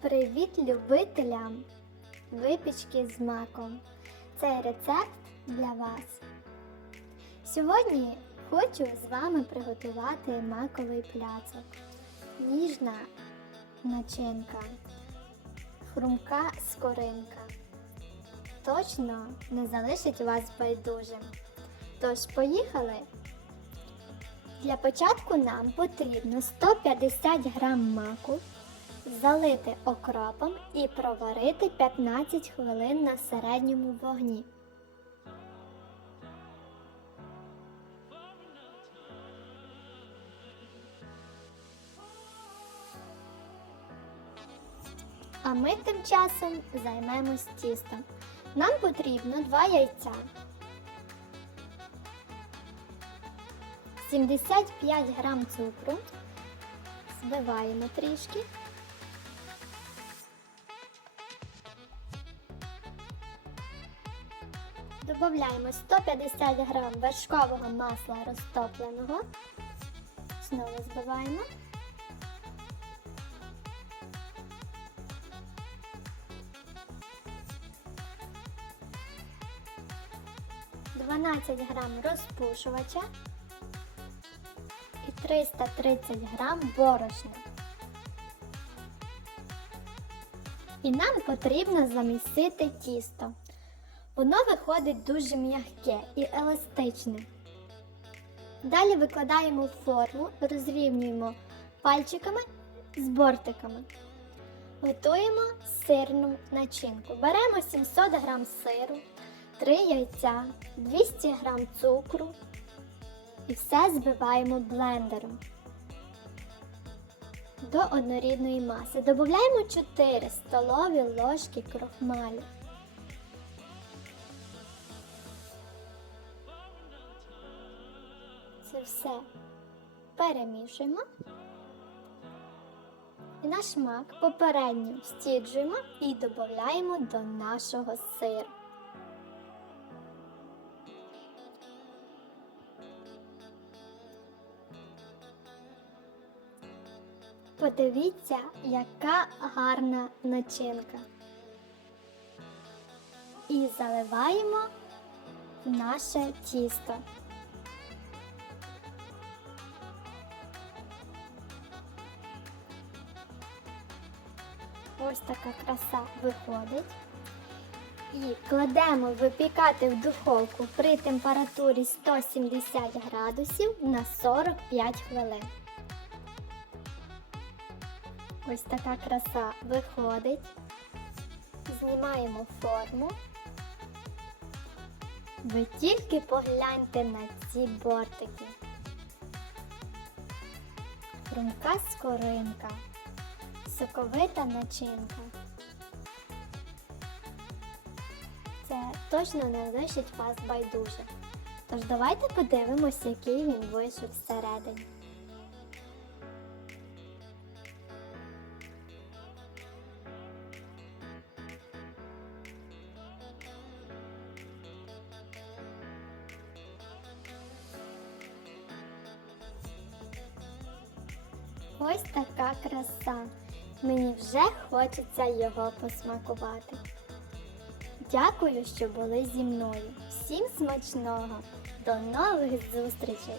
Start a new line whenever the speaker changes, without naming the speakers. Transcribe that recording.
Привіт любителям випічки з маком. Цей рецепт для вас. Сьогодні хочу з вами приготувати маковий пляцок. Ніжна начинка, хрумка скоринка. Точно не залишить вас байдужим. Тож, поїхали! Для початку нам потрібно 150 грам маку, залити окропом і проварити 15 хвилин на середньому вогні. А ми тим часом займемось тістом. Нам потрібно 2 яйця, 75 грам цукру, збиваємо трішки. Додаємо 150 грам вершкового масла розтопленого. Знову збиваємо. Дванадцять грам розпушувача і 330 грам борошна. І нам потрібно замісити тісто. Воно виходить дуже м'яке і еластичне. Далі викладаємо форму, розрівнюємо пальчиками з бортиками. Готуємо сирну начинку. Беремо 700 г сиру, 3 яйця, 200 г цукру і все збиваємо блендером до однорідної маси. Додаємо 4 столові ложки крохмалю. Це все перемішуємо. І наш мак попередньо стіджуємо і додаємо до нашого сиру. Подивіться, яка гарна начинка. І заливаємо наше тісто. Ось така краса виходить. І кладемо випікати в духовку при температурі 170 градусів на 45 хвилин. Ось така краса виходить. Знімаємо форму. Ви тільки погляньте на ці бортики. Хрумка скоринка, соковита начинка. Це точно не лишить вас байдуже. Тож давайте подивимось, який він вийшов всередині. Ось така краса. Мені вже хочеться його посмакувати. Дякую, що були зі мною. Всім смачного! До нових зустрічей!